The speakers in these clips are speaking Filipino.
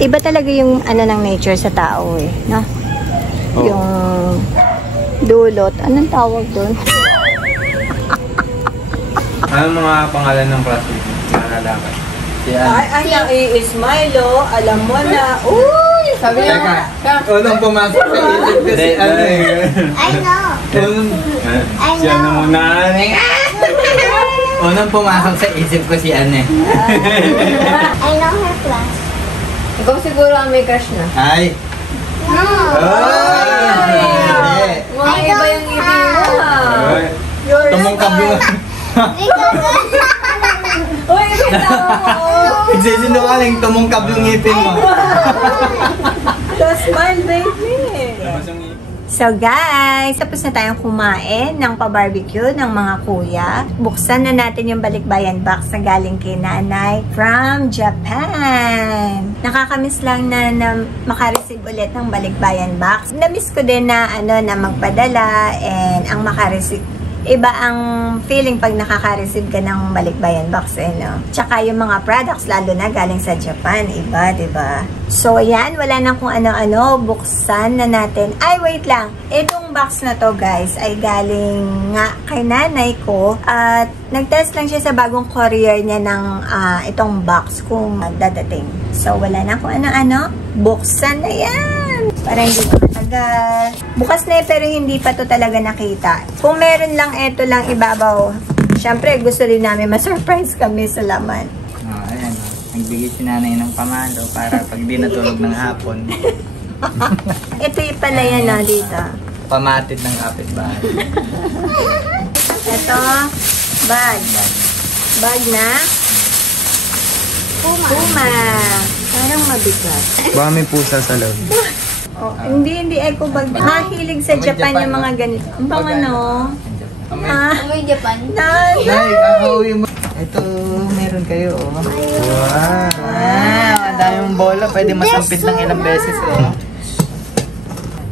Iba talaga yung ano ng nature sa tao eh, no? Oh. Yung dulot. Anong tawag doon? Anong mga pangalan ng classmate mo? Naalala ka? Ay, ang i-smile, oh. Alam mo na. Uy! Sabi niya, unang pumasok sa isip ko si ano eh. I know. Siya na muna. Unang pumasok sa isip ko si Anne. I know her class. Ikaw siguro ang may crush na. Ay! No. Mga iba yung ibig mo, ha? Tumungkab yung... Uy, bitaw mo! Nagsisinungaling, tumungkab yung ngipin mo. Just smile, baby! So guys, tapos na tayong kumain ng pa-barbecue ng mga kuya. Buksan na natin yung balikbayan box na galing kay nanay from Japan. Nakakamiss lang na makareceive ulit ng balikbayan box. Namiss ko din na na magpadala and ang makareceive. Iba ang feeling pag nakaka-receive ka ng balikbayan box, no? Tsaka yung mga products, lalo na galing sa Japan, iba, diba? So, ayan, wala nang kung ano-ano, buksan na natin. Ay, wait lang. Itong box na to, guys, ay galing nga kay nanay ko. At nag-test lang siya sa bagong courier niya ng itong box kung dadating. So, wala na kung ano-ano. Buksan na yan! Para hindi pa matagal. Bukas na pero hindi pa to talaga nakita. Kung meron lang, ito lang ibabaw. Siyempre, gusto rin namin ma-surprise kami sa laman. Ayan. Nagbigay si nanay ng pamalo para pag di natulog ng hapon. Ito yung pala yan dito. Pamatid ng kapitbahay. Ito, bag. Bag na Puma. Parang mabigat. Baka may pusa sa loob. Oh, hindi eco bag. Mahilig sa Japan yung mga ganito. Ang bang ano? Amoy Japan. Nay, kakauwi mo. Ito, meron kayo, oh. Wow! Ang daming bola. Pwede masampit ng ilang beses, oh.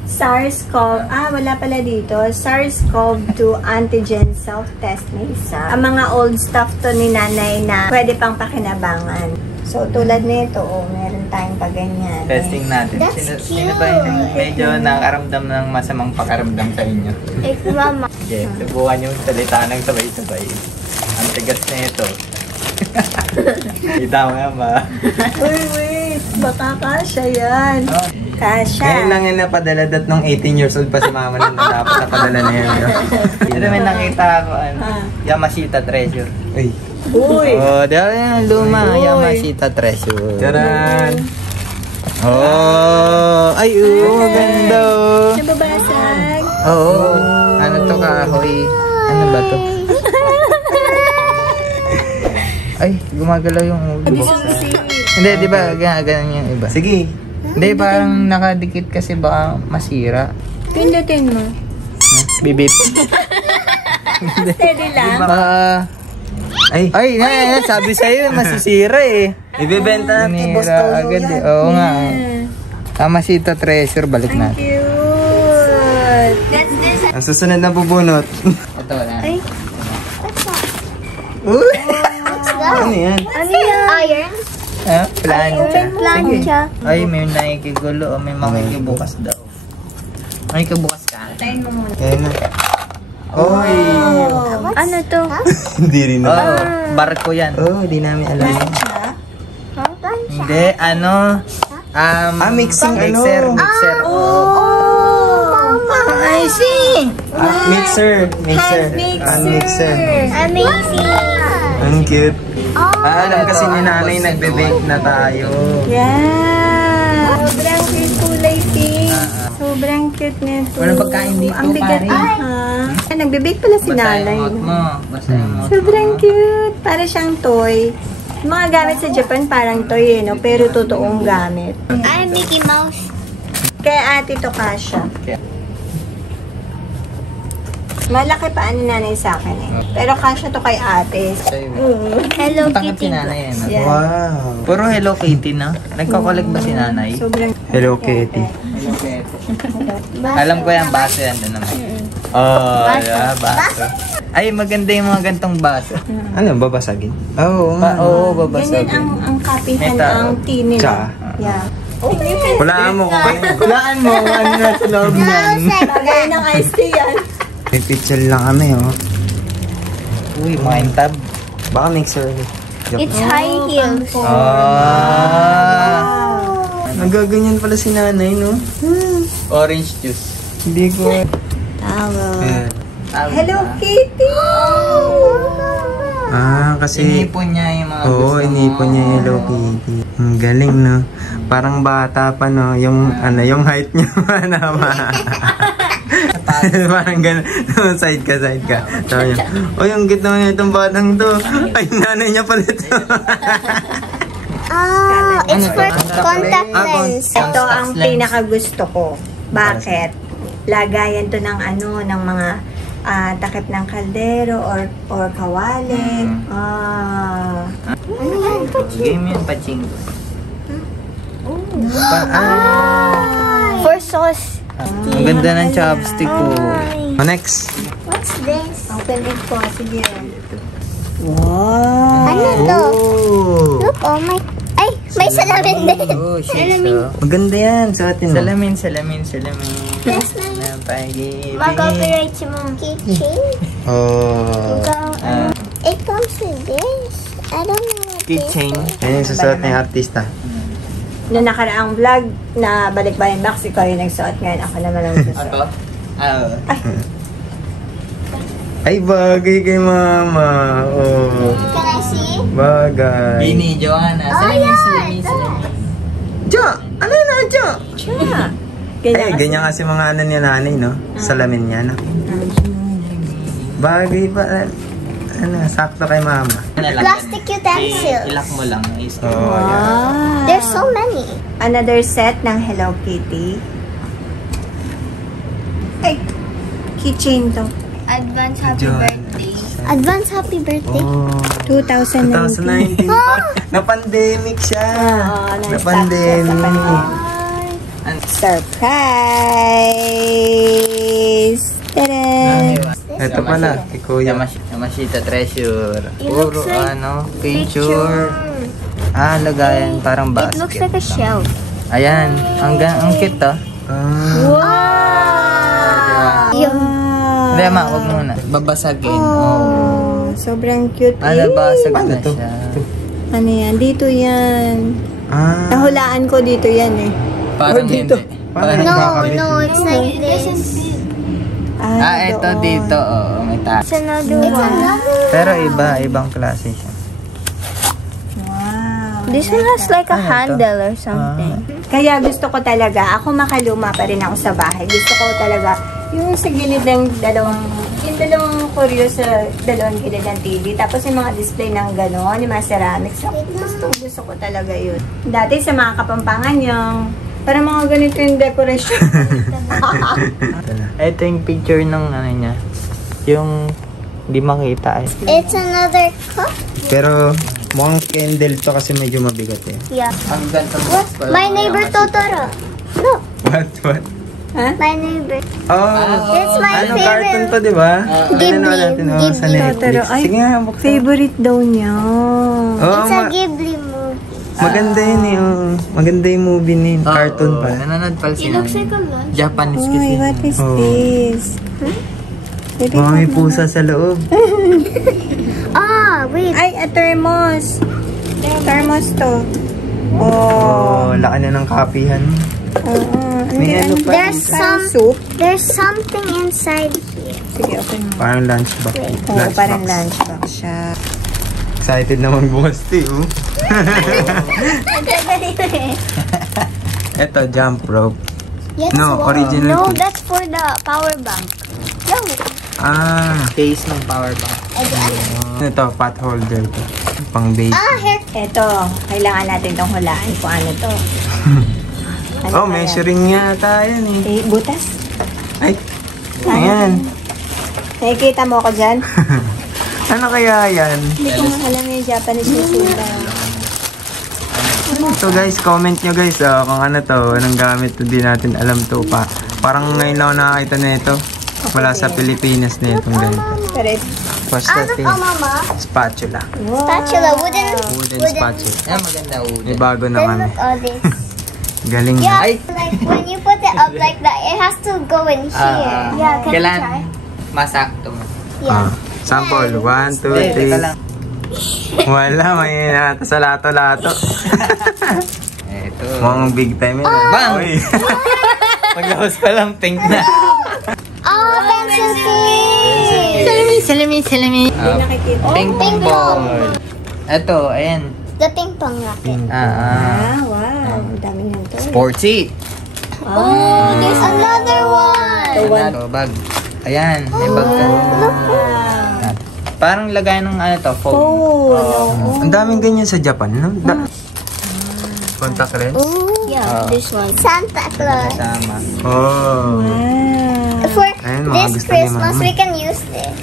SARS-CoV. Wala pala dito. SARS-CoV-2 antigen self-test na isa. Ang mga old stuff to ni nanay na pwede pang pakinabangan. So, tulad nito, meron tayong paganyan. Testing natin. Sino ba yung medyo nakaramdam ng masamang pakaramdam sa inyo? Mama. Okay, subukan yung salita ng sabay-sabay. Ang tigas na ito. Kita mo yan ba? Wait. Baka kasha yan. Kasha. Ngayon lang yung napadalat nung 18 years old pa si mama na dapat napadala na yan. Ito may nakita ako, Yamashita Treasure. Uy. Uy! Oh, dahil yan, luma. Yamashita Treasure. Charan! Oh! Ay, ganda oh! Nababasag! Oo. Ano to kahoy? Ano ba to? Ay, gumagalaw yung ulo. Hindi, di ba? Ganyan yung iba. Sige. Hindi, parang nakadikit kasi baka masira. Pindutin mo. Bibip. Steady lang. Ay, sabi sa'yo, masisira eh. Ibebenta natin, boss to agad eh. Oo nga. Yamashita Treasure, balik natin. Cute! Ang susunod na bubunot. Ito na. Ay! Uy! Ano yan? Ano yan? Iron? Plancha. Plancha. Ay, may nakikigulo. May makikibukas daw. Makikibukas ka? Tayin mo muna. Ayan na. Oy! Ano to? Hindi rin na. Oo, barko yan. Oo, di namin alam. Plancha. Hindi, ano? Mixing Mixer. I see! Mixer. Mixer. Amazing. Ang cute. Alam kasi ni nanay nagbe-bake na tayo. Yeah! Sobrang cute kulay pink. Sobrang cute nito. Walang pagkain dito, Ang bigat pare. Nagbe-bake pala si nanay. Basta yung mouth mo. Sobrang cute. Para siyang toy. Yung mga gamit sa Japan parang toy no? Pero totoong gamit. Ay, Mickey Mouse. Kaya ate to kasha. Malaki pa ani nanay sa akin eh. Pero kasha to kay ate. Hello Tanggap si Kitty. nanay yan. Yeah. Wow. Puro Hello Kitty na. Nagkakolek ba si nanay? Sobrang Hello Kitty. Hello Kitty. Alam ko yan, baso yan din naman. Oh, yeah, baso. Ay, maganda yung mga gantong baso. Ano, babasagin? Oo. Oo, Ganyan babasagin. ang kapihan May tao. ang tea nila. Tsa. Yeah. Hulaan mo. Hulaan mo. Ano na sa loob niyan? Lagay ng iced tea yan. May picture lang kami, oh. Uy, mga tab. Baka mixer. It's high heels. Nagaganyan pala si nanay, no? Orange juice. Hindi ko. Towel. Hello Kitty! Kasi... Inipon niya yung mga Oo, inipon niya yung Hello Kitty. Ang galing, no? Parang bata pa, no? Yung, yung height niya, parang gano'n. Side ka. Sabi niya, yung gitna niya itong batang to. Ay, nanay niya pala ito. It's for contact lens. Ito ang pinakagusto ko. Bakit? Lagayan to ng ng mga takip ng kaldero or kawali. Game yung pachinko. For sauce. Ang ganda ng chopstick ko. Next. What's this? Open it po. Sige. Wow! Ano to? Oh. Look, oh my... Ay, may salamin din. Oh, shit. Maganda yan. Suotin mo. Salamin. Yes, Napag-ibig. mag-copyright si mom. Keychain? Oh. It comes with this. I don't know what Keychain. Yan yung susuot ng artista. Noong nakaraang vlog na Balikbayan Box, ikaw yung nagsuot ngayon. Ako naman ang susuot. Ay, bagay kay mama. Oh. Can I see? Bagay. Bini, Joanna. Salamin. Jo! Ano na, Jo? Siya. Ay, ganyan kasi mga niya nanay, no? Salamin niya, no? Bagay pa. Sakto kay mama. Plastic utensils. Ilak mo lang. Oh, yeah. There's so many. Another set ng Hello Kitty. Ay, keychain to. Advance happy birthday. Advance happy birthday. Oh. 2019. 2019 pa. Na-pandemic siya. Na-pandemic. Surprise! Tadam! Ito pala, kay Kuya. Yamashita Treasure. It Puro looks like picture. Lagayan. Parang It basket. looks like a shelf. Ayan. Ang cute, to. Wow! Hindi, wag muna. Babasagin. Oh, sobrang cute. Basag Ano na to? siya. Ano yan? Dito yan. Ah. Nahulaan ko dito yan eh. Parang dito. hindi. Parang No, it's like this. Ito doon. dito. Oo, may taas. It's another one. Pero ibang klase siya. Wow. This one has like a handle or something. Kaya gusto ko talaga, ako makaluma pa rin ako sa bahay. Gusto ko talaga, yung sa gilid ng dalawang kuryo sa dalawang gilid ng TV. Tapos yung mga display ng gano'n, yung mga ceramics. Gusto ko talaga yun. Dati sa mga Kapampangan yung, parang mga ganito yung decoration. Ito yung picture ng niya. Yung di makita eh. It's another cup. Pero mukhang candle to kasi medyo mabigat eh. Yeah. Ang ganda mo. What? My neighbor Totoro. Look, What? Ha? my neighbor. Oh! It's my Cartoon favorite. to, di ba? Ghibli. Natin sa Ghibli. Netflix. Totoro. Ay, Sige nga, buksan. favorite daw niya. Oo, It's a Ghibli movie. maganda yun eh. Oh. Maganda yung movie ni cartoon pa. Nanonood pala It siya. looks like a lunch. Japanese kasi. Uy, what is Oh. this? Huh? Mga may pusa sa loob. Wait. Ay, a thermos. Thermos to. Oh, laki na ng kapihan. May ano pa. There's Parang some. soup. There's something inside here. Sige, open mo. Parang lunchbox. Oo, parang lunchbox siya. Excited naman bukas oh. Ito, jump rope. Yes, No, wow. original No, case. that's for the power bank. No. Case ng power bank. Ito, pot holder to. Pang baby. Here. Eto, kailangan natin itong hulaan kung ano to. Ano Oh, kaya? measuring yata yan eh. Butas. Ay, ayan. Nakikita mo ako dyan? Ano kaya yan? Hindi ko nga alam yung Japanese newspaper. So guys, comment nyo guys kung ano to, anong gamit, hindi natin alam to pa. Parang ngayon lang ako nakakita na ito. Wala sa Pilipinas na itong ganito. Pero ito, Basta Look, Mama. spatula. Spatula. Wooden Wooden Wooden. spatula. Maganda May bago na Then kami. look all this. Galing Yeah, na. Ay! like when you put it up like that, it has to go in here. Yeah, can you try? Kailan masakto mo. Yeah. Sample. 1, 2, Teka 3. lang. Wala, may nata sa lato-lato. Ito. Mukhang big time yun. Bang! Uy. Paglabas pa lang, pink na. Oh, pencil thingy. Salamin. Ping Ping pong. Ito, ayan. The ping pong rocket. Wow. Ang dami nito. Sporty. Oh, there's another one. Ito, bag. Ayan, may bag ka. Parang lagay ng ano to, phone. Ang daming ganyan sa Japan, no? Contact lens? Yeah, this one. Santa Claus. Kasama. Oh. For Ayun, mga this gusto ni Christmas, Mama. we can use this.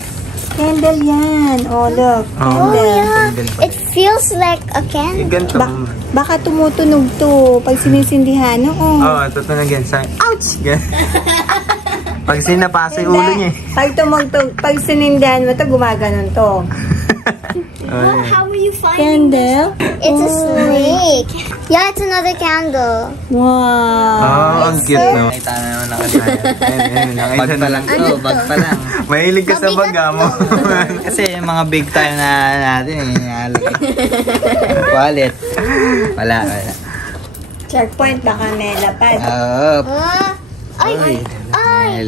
Candle yan. Oh, look. Oh, yeah. Candle pala. It feels like a candle. Ganito. Baka tumutunog to pag sinisindihan. Oo. Oo, tutunog yan. Ouch! Pag sinapasa yung ulo niya. Pag sinindihan mo to, gumaganon to. Oh, how are you finding Candle? It's a snake. Yeah, it's another candle. Wow. Ang cute na. Nakita na naman nakasaya. Bag pa lang Ano? to, bag pa lang. Mahilig ka sa bag, mo. Kasi yung mga big time na natin, wallet. Wala. Checkpoint, baka may lapad. Up. Ay,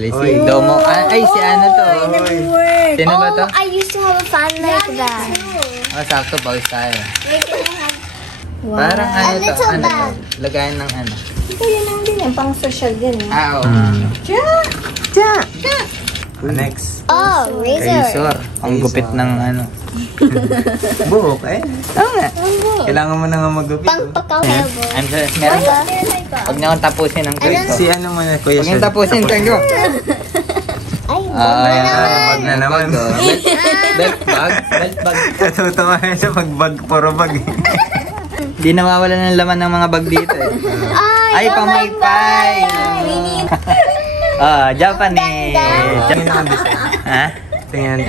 Si Domo. Ay, si ano to? Nag-work. Sino ba to? I used to have a fan like that. Sakto, pawis tayo. Wow. Parang ano to? little Ano? bag. Lagayan ng ano? Ito yun lang din. Ang pang social din. Oo. Next. Oh, razor. Razor. Ang gupit ng ano. Buhok, eh. Tama. Kailangan mo na nga magupit. Pang pakawebo. I'm sure, meron ba? Huwag na akong tapusin ng quiz ko. Si ano mo na, Kuya Huwag niyong Shell? tapusin, thank you. Ay, Bag na naman. Belt bag? Belt bag. Natutuwa siya pag bag, puro bag. Di nawawala ng laman ng mga bag dito eh. Ay, pamaypay! Japanese! Tingnan ang design. Ha? Tingnan.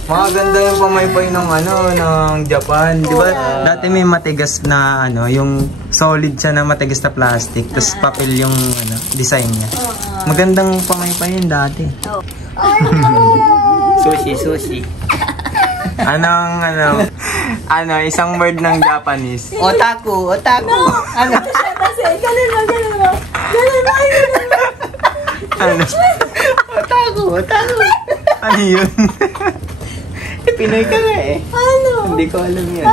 Mga ganda yung pamaypay ng ano, ng Japan. Di ba? Dati may matigas na ano, yung solid siya na matigas na plastic. Tapos papel yung ano, design niya. Magandang pamaypay yun dati. Sushi. Ano, isang word ng Japanese. Otaku. Ano? Ano? Otaku. Ano yun? Pinoy ka nga eh. Ano? Hindi ko alam yun.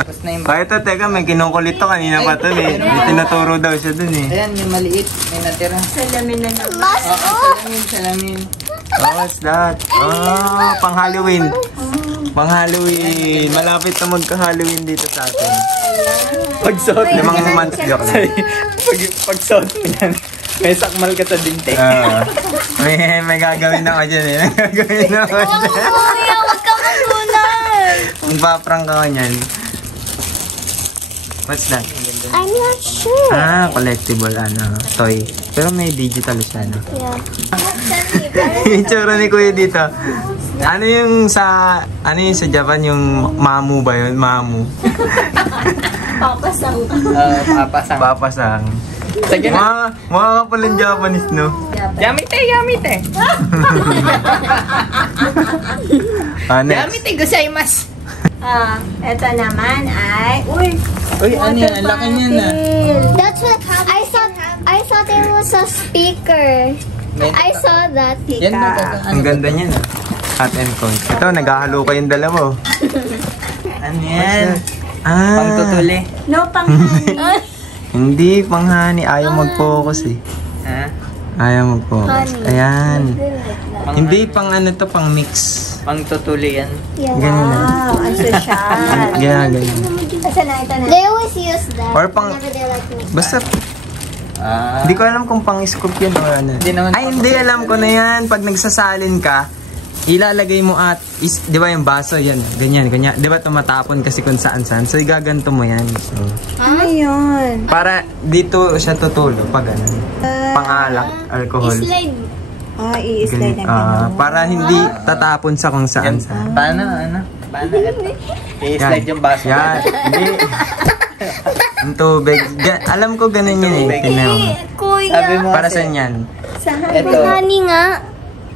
Tapos na yung Kahit teka, may kinukulit to kanina pa to eh. May tinuturo daw siya dun eh. Ayan, yung maliit. May natira. Salamin na naman. Salamin. Oh, what's that? Oh, pang Halloween. Pang Halloween. Malapit na magka-Halloween dito sa atin. Pagsuot. 5 months joke lang. Pagsuot mo yan. May sakmal ka sa dinte. May gagawin ako dyan eh. May gagawin ako dyan. Kuya, huwag ka magunan. Magpaprang ka niyan. What's that? I'm not sure. Collectible toy. Pero may digital siya, no? Yeah. Yung tsura ni Kuya dito. Ano yung sa Japan yung mamu ba yun? Mamu. Papasang. Papasang. Sige na. Mga ka palang Japanese, no? Yamite. Next. Yamite gozaimasu. Ito naman ay... Uy! Ano yan? Ang laki niyan na. That's what I thought it was a speaker. I saw that. Yan ba? Ang ganda niyan, ah. Hot and cold. Ito, naghahalo kayong dalawa. Ano yan? Pangtutuli. No, pang-honey. Hindi, panghani. Ayaw mag-focus eh. Ha? Ayaw mag-focus. Ayan. Hindi, Honey. pang ano to, pang mix. Pangtutuli yan. Yeah. Ganun na. Wow, ang social. Ganun. Asa na, ito na. They always use that. Or pang- whenever they like me. Basta, hindi ko alam kung pang-scoop yun o ano. Hindi naman Ay, hindi. Alam ko na yan. Pag nagsasalin ka, ilalagay mo di ba yung baso yan, ganyan, di ba tumatapon kasi kung saan-saan. So, igaganto mo yan. So, Ano yun? para dito siya tutulo pag ganun. Pang-alak, alcohol. Slide. I-slide na gano'n. Para hindi tatapon sa kung saan-saan. Paano? Paano? I-slide yung baso. Yan. Hindi. Ang tubig. Alam ko ganun yun eh. Tingnan mo. Kuya. Sabi mo Para kasi, saan yan? Ito. Nani nga.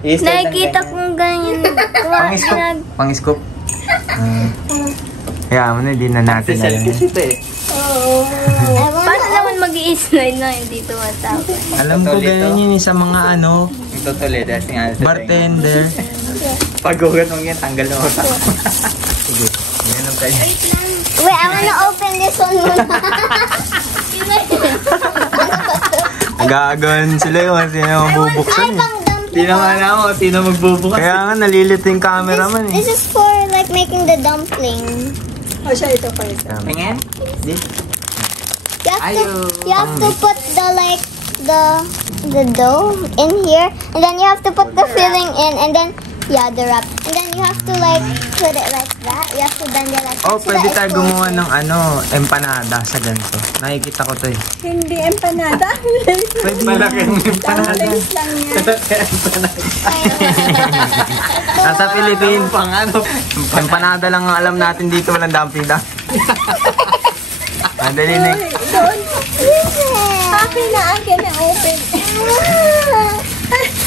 I-start ng Nakikita ganyan. kong ganyan. Pang-scoop. Pang-scoop. Kaya mo na, hindi na natin alam. Selfish ito eh. Paano naman mag-i-slide na hindi tumatapos? Alam ko ganun yun eh, sa mga ano, Ito tuloy dahil nga. bartender. Pag-ugat mong yan, tanggal na utak. Sige, ganun kayo. Wait, I wanna open this one muna. Nag-aagawan sila yung sino mabubuksan eh. Di naman ako, sino magbubukas. Kaya nga nalilito yung cameraman eh. This is for like making the dumpling. O siya, ito pa isa. Tingin? Di? You have to put the like the dough in here, and then you have to put the filling in, and then the wrap, and then you have to like put it like that. You have to bend it like that. Oh, so pwede that tayo it gumawa ng ano, empanada sa ganito. Nakikita ko to eh. Hindi empanada. Pwede Malaking empanada. Dumplings lang yan. Nasa Philippines. Pang ano? Empanada lang ang alam natin dito, walang dumpling da. Dali na. Uy, doon. Akin na open.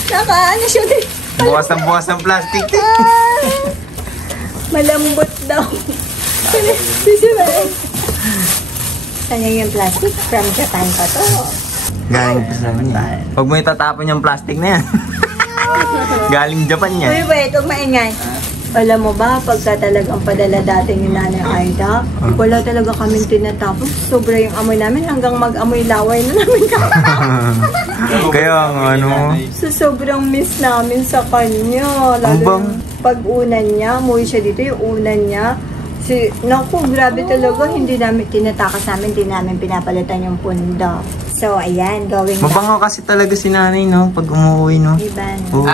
Naka-ano siya din. Bukas ng plastic. Malambot daw. Sayang yung plastic. From Japan pa to. Galing pa sa amin. Huwag mo itatapon yung plastic na yan. Galing Japan yan. Uy, wait. Huwag maingay. Alam mo ba, pagka talagang padala dati ni Nanay Aida, wala talaga kaming tinatapon. Sobra yung amoy namin hanggang mag-amoy laway na namin Kaya nga ano. So, sobrang miss namin sa kanya. Lalo yung pag-unan niya, umuwi siya dito, yung unan niya. Naku, grabe talaga. Hindi namin tinatakas namin, hindi namin pinapalitan yung punda. So, ayan, going back. Mabango kasi talaga si nanay, no? Pag umuwi, no? Iba, no? Oo.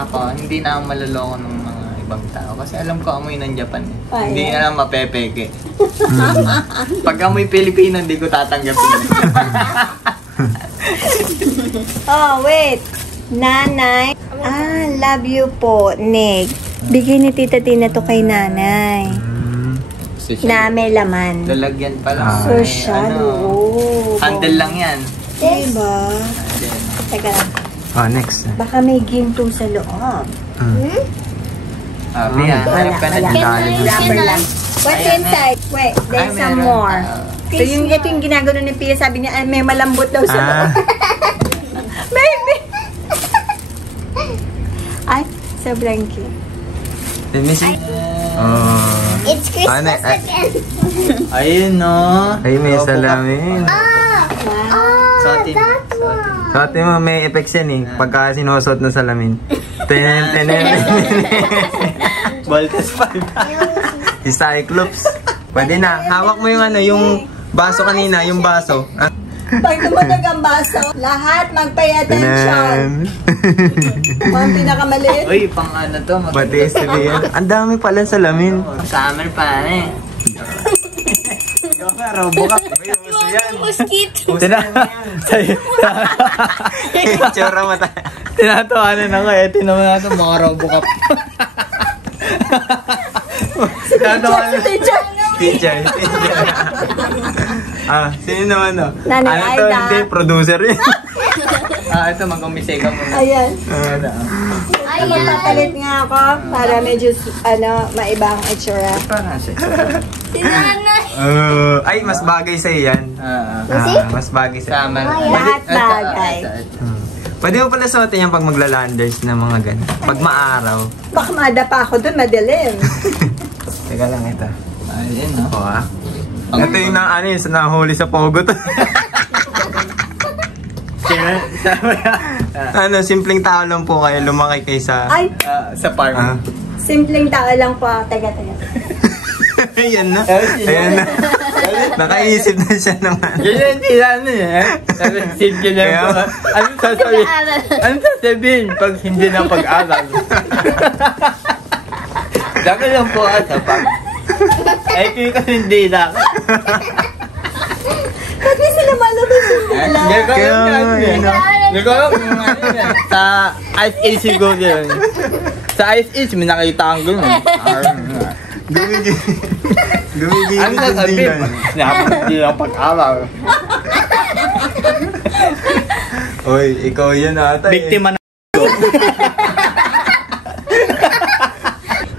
Ako, hindi na ako maloloko ng mga ibang tao. Kasi alam ko amoy ng Japan eh. Ay, Hindi yeah. na lang mapepeke. Pag amoy Pilipino, hindi ko tatanggapin. Oh, wait. Nanay. Love you po, Nick. Bigay ni Tita Tina to kay Nanay. Na may laman. Lalagyan pa lang. Social, oo. Handle lang yan. Diba? Teka lang. Oh, next. Baka may ginto sa loob. Yan, harap ka na Wala. dyan. Wrapper lang. What's inside? Wait, there's some more. So, ito yung ginagano ni Pia. Sabi niya, may malambot daw sa loob. Maybe. Ay, sobrang cute. Let me see. Oh. It's Christmas again. Ayun, no? Ay, may salamin. Sotin. That one. Dati mo, may effects yan eh. Pagka sinusot na salamin. Tenen. Voltes 5. Si Cyclops. Pwede na. Hawak mo yung ano, yung baso kanina, yung baso. Pag tumatag ang baso, lahat mag-pay attention. Mga pinakamaliit. Uy, pang ano to? Matiis sabihin. Ang dami pala salamin. Summer pa na eh. Ikaw nga, Robocop. Uso yan. Mosquito. Tsura mata. Tinatawanan ako eh. Tinaman natin mga Robocop. Tinatawanan. Teacher. Sino naman no? Nanay Ano to? Aida. Hindi, producer yun. Ito, mag-umisay ka muna. Ayan. Ayan. Magpapalit nga ako para medyo, maiba ang itsura. Parang siya. Si Nanay. Ay, mas bagay sa'yo yan. Mas bagay sa'yo. Summer. Lahat bagay. Pwede mo pala suotin yan pag maglalanders na mga ganun. Pag maaraw. Baka madapa ako dun, madilim. Teka lang ito. Ayun, no? Oo Ito yung nahuli sa pogo to. Simpleng tao lang po kayo, lumaki kayo sa... Ay, Sa farm. simpleng tao lang po. Teka. Ayan na. Nakaisip na siya naman. Yan hindi na ano eh. Simple lang po. Anong sasabihin? Anong sasabihin pag hindi na pag-aral? Dami lang po sa farm. Kayo kasi hindi lang. Kasi sila malabas yung dila. Hindi ko alam kung ano yan. Sa Ice Age siguro yun. Sa Ice Age, may nakita kang gano'n. Gumigilid Ano din sasabihin? yan. Hindi lang pag-aral. Oy, ikaw yan ata eh. Biktima na.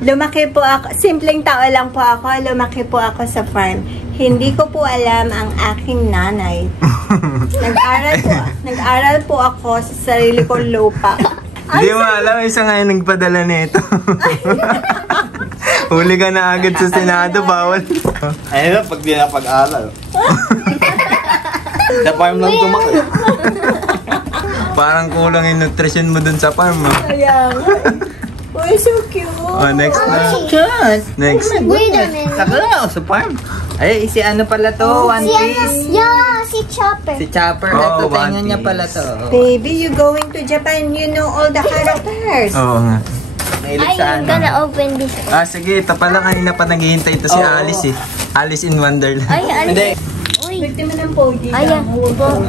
Lumaki po ako, simpleng tao lang po ako, lumaki po ako sa farm. Hindi ko po alam ang aking nanay. Nag-aral po ako sa sarili kong lupa. Hindi mo alam, isa nga yung nagpadala nito. Huli ka na agad sa Senado, bawal. Ayun lang, pag di na pag-aral. Sa farm lang tumaki. Parang kulang yung nutrition mo dun sa farm. Ayan. Uy, so cute. Oh, next na. Diyan. Next. Wait a minute. Saka lang ako sa farm. Ay, si ano pala to? One Si Piece. yeah, si Chopper. Si Chopper. Oh, Ito, One tingnan niya Piece. pala to. Baby, you going to Japan, you know all the characters. Oo nga. Mahilig sa I'm ano. gonna open this. Ah, sige. Ito pala kanina pa naghihintay ito si Oo. Alice eh. Alice in Wonderland. Ay, ano? Hindi. Uy. Biktima ng pogi. Ayan.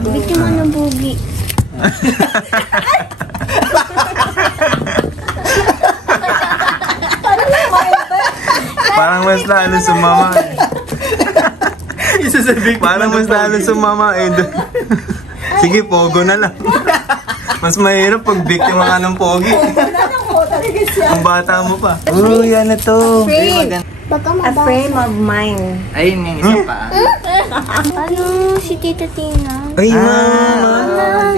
Biktima ng bugi. Parang mas lalo sumama. Isa sa big Parang mas lalo sumama eh. Sige, pogo na lang. Mas mahirap pag biktima ka ng pogi. Ang bata mo pa. Uy, ano to? Frame. Baka A mabasa. frame of mine. Ayun yung isa pa. Ano si Tita Tina? Ay, mama.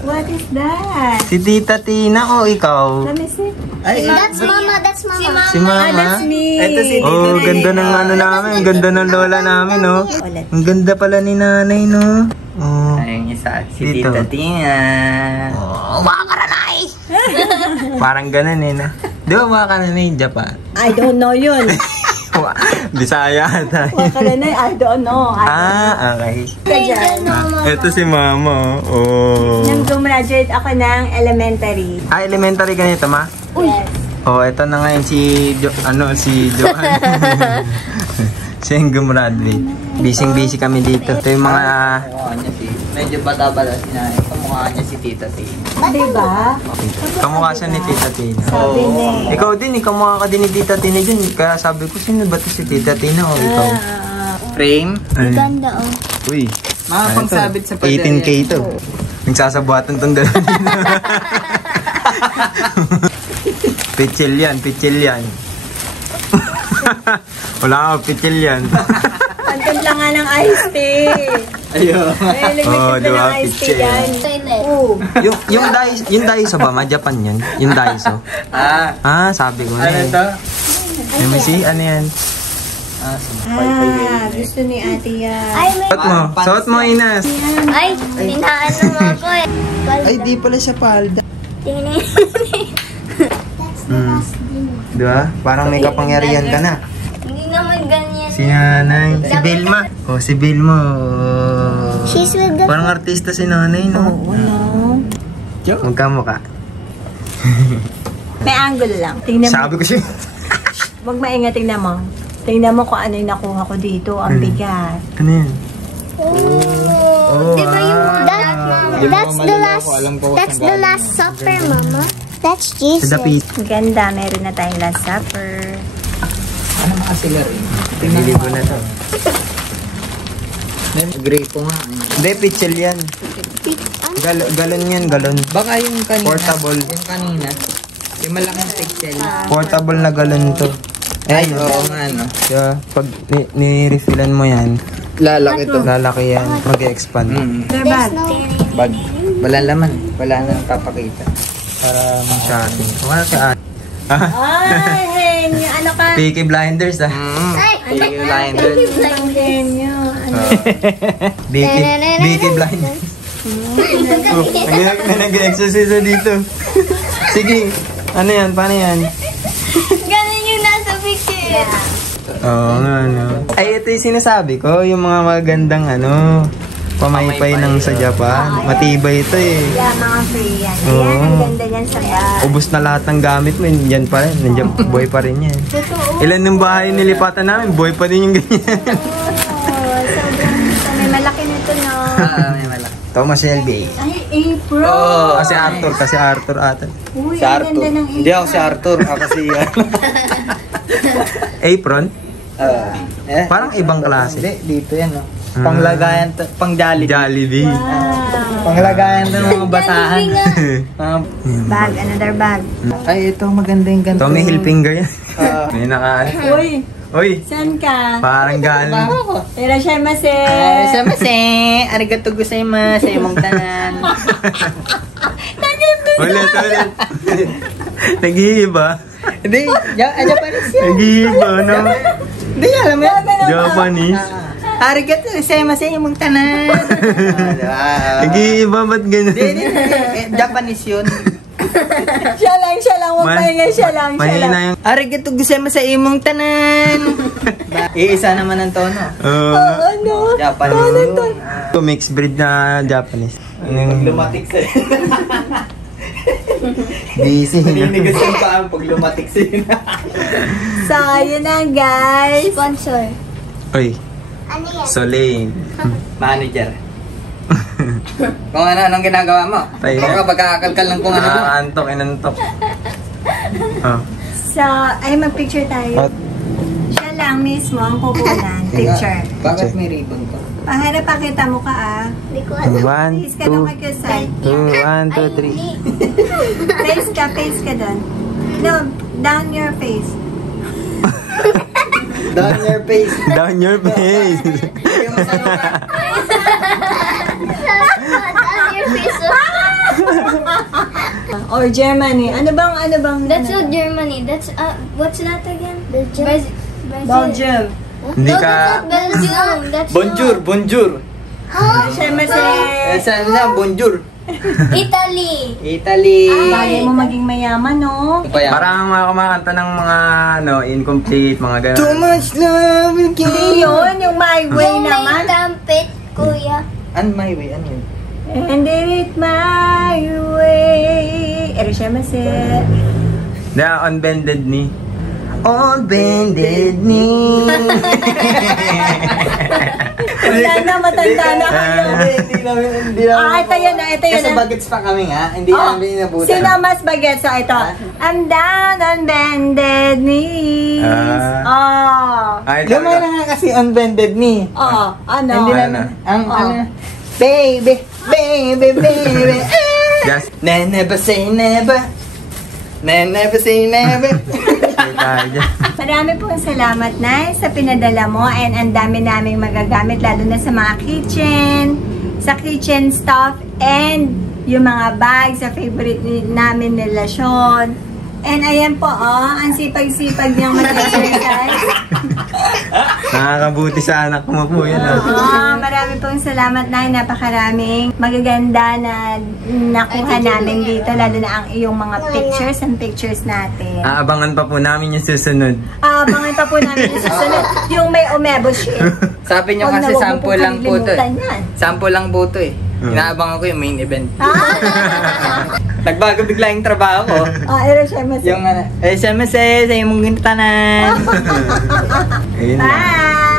What is that? Si Tita Tina o ikaw? Let me see. Ay, That's Mama. That's Mama. Si mama? That's me. Ito si Oh, ganda ng ano namin. Ganda ng lola namin, no? Ang ganda pala ni nanay, no? Oh. Ayun isa. Si Dito. Tita Tina. Oh, makaranay! Parang ganun eh, na. Di ba makaranay, Japan? I don't know yun. Bisaya ata. Makaranay, I don't know. Ah, okay. Kaya Ito si mama, oh. nang gumraduate ako ng elementary. Ah, elementary ka nito, ma? Yes. Oh, ito na ngayon si si Joan. Siya yung gumraduate. Busy kami dito. Ito yung mga... Kamukha niya si... Medyo bata pala si nanay. Kamukha niya si Tita Tina. Diba? Kamukha siya ni Tita Tina. Sabi ni. Ikaw din, kamukha ka din ni Tita Tina dyan. Kaya sabi ko, sino ba ito si Tita Tina o ikaw? Frame. Ay. Ganda oh. Uy. Mga Ano pangsabit to? sa padala. 18K to. Nagsasabuatan tong dalawa dito. Pichil yan. Wala ka, pichil yan. Pagkantla nga ng iced tea. Ayun. May Oh, limited diba? ng iced tea Picture. yan. Toilet. Oo. yung Daiso ba? Japan yun? Yung Daiso. Ah. Ah, sabi ko na Ano eh. to? Let me see, ano yan? Ah, Ah, gusto ni ate yan. Ay, may... Suot mo, Inas. Ay, hinaano mo ako eh. Ay, di pala siya palda. Tingnan. Di ba? Parang may kapangyarihan ka na. Hindi naman ganyan. Si nanay. Si Vilma. Oh, si Vilma. Oh. She's with the... Parang artista si nanay, no? Oo, no? Magkamukha. May angle lang. Tingnan mo. Sabi ko siya. Huwag maingat, tingnan mo. Tingnan mo kung ano yung nakuha ko dito. Ang bigat. Ano yan? Oh, di ba yung that's the last... That's the last supper, Mama. That's Jesus. Sa dapit. Ganda, meron na tayong last supper. Ano mga sila rin? Pinili ko na to. Gripo nga. Hindi, pichel yan. Galon yan, galon. Baka yung kanina. Portable. Yung kanina. Yung malaking pixel. Portable na galon to. Ay, oo nga, no? Kaya pag ni-refillan mo yan, Lalaki to. lalaki yan, mag-expand. Diba? Bag. Wala laman. Wala nang papakita. Para mag-shopping. Wala ka Ay, henyo. Ano ka? Peaky Blinders ah. Ay, Peaky Blinders. Ang henyo. Ano? Peaky Blinders. May nag-exercise dito. Sige. Ano yan? Paano yan? ganun yung nasa picture. Oo nga, no. Ay, ito yung sinasabi ko. Yung mga magandang pamaypay ng sa Japan. Matibay ito eh. Yeah, mga free yan. Oo. Ayan, ang ganda yan sa bag. Ubus na lahat ng gamit mo. Yan pa rin. Nandiyan, boy pa rin yan. Totoo. Ilan ng bahay nilipatan namin, boy pa din yung ganyan. Sobrang may malaki nito, no? Ah, may malaki. Thomas Shelby. Ay, April. Oh, Kasi Arthur ata. Uy, Si ang Arthur. ganda ng Hindi ako si Arthur. Ako si... Apron? Parang ibang klase. Hindi, dito yan, no? Panglagayan, pang Jollibee. Wow. Panglagayan to ng mga basahan. Bag, another bag. Ay, ito maganda yung ganito. Tommy Hilfiger yan. May naka... Uy, Uy, saan ka? parang galing. Irashaimase. Samase, arigato gozaimasu, mong tanan. Ulit. Nag-iiba. Hindi, Japanese yan. Nag-iiba, no? Hindi, alam mo yan. Japanese. Arigato gozaimasu, mong tanan. Nag-iiba, ba't ganyan? Hindi, Japanese yun. Siya lang. Huwag pahinga, siya lang. Mahina yung... Arigato gozaimasu, imong tanan. Iisa naman ang tono. Ano? Japanese. Ito, mixed breed na Japanese. Lumatik sa Busy. Ninigas yung paan pag lumatik sila. So, yun na guys. Sponsor. Uy, Ano yan? Soleil. Manager. Kung anong ginagawa mo. Tayo. Baka pagkakakalkal ng kung ano doon. Antok, inantok. So, ay mag-picture tayo. Siya lang mismo ang kukunan. Picture. Bakit may ribbon ko? Paharap, pakita mo ka Hindi ko alam. 1, Face ka doon kay Kusay. 2, 1, 2, 3. Face ka doon. No, down your face. Down your face. Down your face. Yung salukan. Down your face. Or Germany. Ano bang? That's not Germany. That's what's that again? Belgium. Belgium. Hindi No, ka... that's not Belgium. That's Bonjour. Irashaimase. Saan na? Bonjour. Italy. Italy. Bagay mo maging mayaman, no? Parang mga kumakanta ng mga incomplete, mga gano'n. Too much love will kill. Hindi yun, yung my way Yung may naman. trumpet, kuya. My way, ano yun? And did it my way. Irashaimase. Na on bended knee. On bended knee. Wala na, matanda na kayo. Hindi namin. Ito yun na. Kasi bagets pa kami nga, hindi namin inabutan. Sino mas bagets? So, ito. I'm down on bended knees. Ay, Gamay na nga kasi unbended knee. Ano? Hindi Ano? namin. Ang baby. Just... Never say never. Never say never. Marami pong salamat, Nay, sa pinadala mo and ang dami naming magagamit lalo na sa mga kitchen, sa kitchen stuff and yung mga bags sa favorite namin nila Sean. And ayan po, ang sipag-sipag niyang mag-exercise. Nakakabuti sa anak mo po yan. Marami pong salamat, Nay. Napakaraming magaganda na nakuha namin dito, lalo na ang iyong mga pictures natin. Aabangan pa po namin yung susunod. Abangan pa po namin yung susunod. Yung may omebo sheet. Sabi niyo Huwag kasi na, huwag mo sample pong lang po to kalilimutan yan. Sample lang po to eh. Inaabangan ko yung main event. Ah! Nagbago bigla yung trabaho ko. Irashaimase. Yung SMS sa imong gintanan. Ayun na.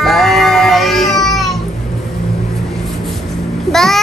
Bye! Bye! Bye.